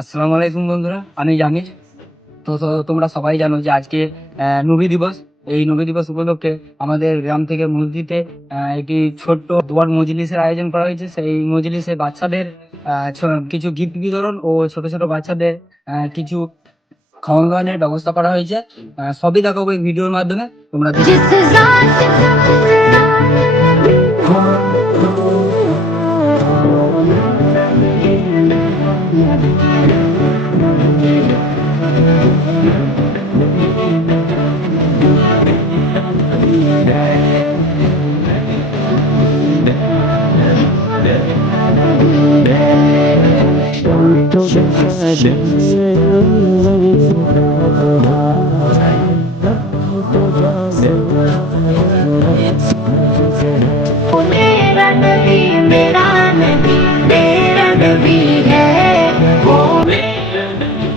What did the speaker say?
আসসালামু আলাইকুম বন্ধুরা, আমি জামিল। তো তোমরা সবাই জানো যে আজকে নবী দিবস। এই নবী দিবস উপলক্ষে আমাদের গ্রাম থেকে মসজিদে একটি ছোট্ট দোয়ার মজলিসের আয়োজন করা হয়েছে। সেই মজলিসে বাচ্চাদের কিছু গিফট বিতরণ ও ছোট ছোট বাচ্চাদের কিছু খাওয়ান দাওয়ানোর ব্যবস্থা করা হয়েছে। সবই দেখাবো এই ভিডিওর মাধ্যমে, তোমরা দেখে। मेरा नबी मेरा नबी तेरा नबी है वो मेरा नबी